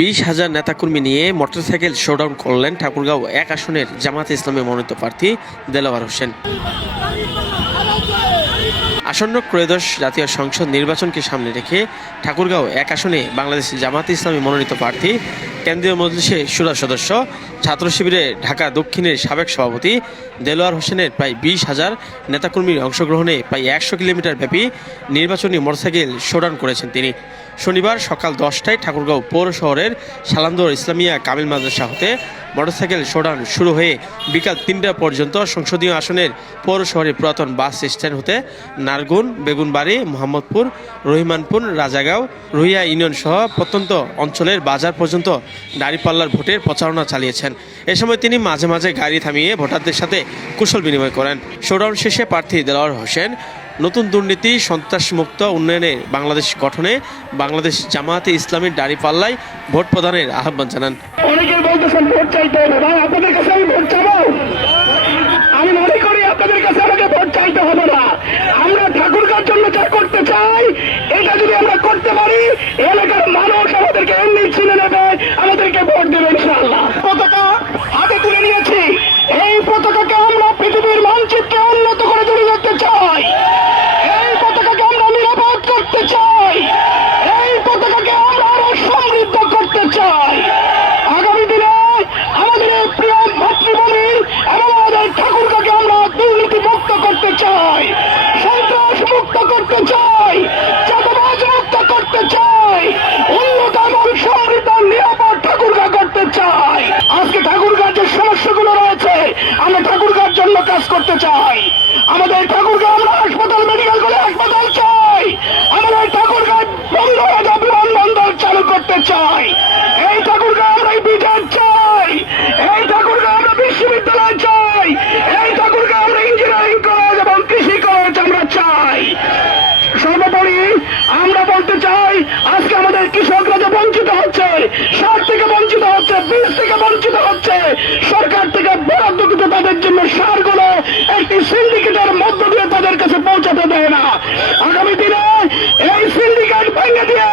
বিশ হাজার নেতাকর্মী নিয়ে মোটরসাইকেল শোডাউন করলেন ঠাকুরগাঁও এক আসনের জামাতে ইসলামী মনোনীত প্রার্থী দেলোয়ার হোসেন। আসন্ন ত্রয়োদশ জাতীয় সংসদ নির্বাচনকে সামনে রেখে ঠাকুরগাঁও এক আসনে বাংলাদেশ জামাতে ইসলামী মনোনীত প্রার্থী, কেন্দ্রীয় মজলিসে সুরা সদস্য, ছাত্র শিবিরে ঢাকা দক্ষিণের সাবেক সভাপতি দেলোয়ার হোসেনের প্রায় বিশ হাজার নেতাকর্মীর অংশগ্রহণে প্রায় একশো কিলোমিটার ব্যাপী নির্বাচনী মোটরসাইকেল শোডাউন করেছেন তিনি। শনিবার সকাল দশটায় ঠাকুরগাঁও পৌর শহরের সালান্দর ইসলামিয়া কামিল মাদ্রাসা হতে মোটরসাইকেল শোডাউন শুরু হয়ে বিকাল তিনটা পর্যন্ত সংসদীয় আসনের পৌর শহরের পুরাতন বাস স্ট্যান্ড হতে নারগুন, বেগুনবাড়ি, মোহাম্মদপুর, রহিমানপুর, রাজাগাঁও রুহিয়া ইউনিয়ন সহ প্রত্যন্ত অঞ্চলের বাজার পর্যন্ত দাঁড়িপাল্লার ভোটের প্রচারণা চালিয়েছেন। এ সময় তিনি মাঝে মাঝে গাড়ি থামিয়ে ভোটারদের সাথে কুশল বিনিময় করেন। শোডাউন শেষে প্রার্থী দেলোয়ার হোসেন নতুন দুর্নীতি, সন্ত্রাসমুক্ত উন্নয়নে বাংলাদেশ গঠনে বাংলাদেশ জামায়াতে ইসলামীর দাঁড়িপাল্লায় ভোট প্রদানের আহ্বান জানান। আমি মনে করি আপনাদের কাছে আমাকে ভোট চাইতে কাজ করতে চাই। আমাদের ঠাকুরগা আমরা হাসপাতাল মেডিকেল করে হাসপাতাল চাই। আমাদের ঠাকুরগাঁ বন্ধ হয়ে বিমানবন্দর চালু করতে চাই। এই ঠাকুরগাঁ আমরা বিচার চাই। এই ঠাকুরগাঁ আমরা বিশ্ববিদ্যালয় চাই। এই ঠাকুরগাঁ আমরা ইঞ্জিনিয়ারিং কলেজ এবং কৃষি কলেজ আমরা চাই। সর্বোপরি আমরা বলতে চাই, আজকে আমাদের কৃষকরা যে বঞ্চিত হচ্ছে, সার থেকে বঞ্চিত হচ্ছে, বীজ থেকে বঞ্চিত হচ্ছে, সরকার থেকে বরাদ্দকৃত তাদের জন্য সারগুলো একটি সিন্ডিকেটের মধ্য দিয়ে তাদের কাছে পৌঁছাতে দেয় না। আগামী দিনে এই সিন্ডিকেট ভেঙে দিয়ে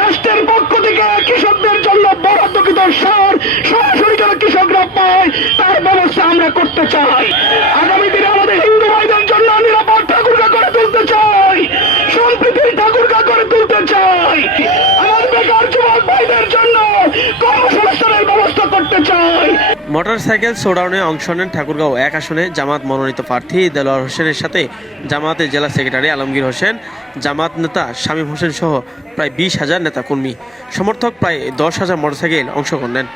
রাষ্ট্রের পক্ষ থেকে কৃষকদের জন্য বরাদ্দকৃত সার সরাসরি যেন কৃষকরা পায়, তার ব্যবস্থা আমরা করতে চাই। আগামী দিনে আমাদের হিন্দু ভাইদের জন্য নিরাপদ ঠাকুরগা করে তুলতে চাই, সম্প্রীতির ঠাকুরগা করে তুলতে চাই। আমার বেকার যুবক ভাইদের জন্য কর্মসংস্থানের ব্যবস্থা করতে চাই। মোটরসাইকেল শোডাউনে অংশ নেন ঠাকুরগাঁও এক আসনে জামাত মনোনীত প্রার্থী দেলোয়ার হোসেনের সাথে জামাতের জেলা সেক্রেটারি আলমগীর হোসেন, জামাত নেতা শামীম হোসেন সহ প্রায় বিশ হাজার নেতাকর্মী। সমর্থক প্রায় দশ হাজার মোটরসাইকেল অংশগ্রহণ নেন।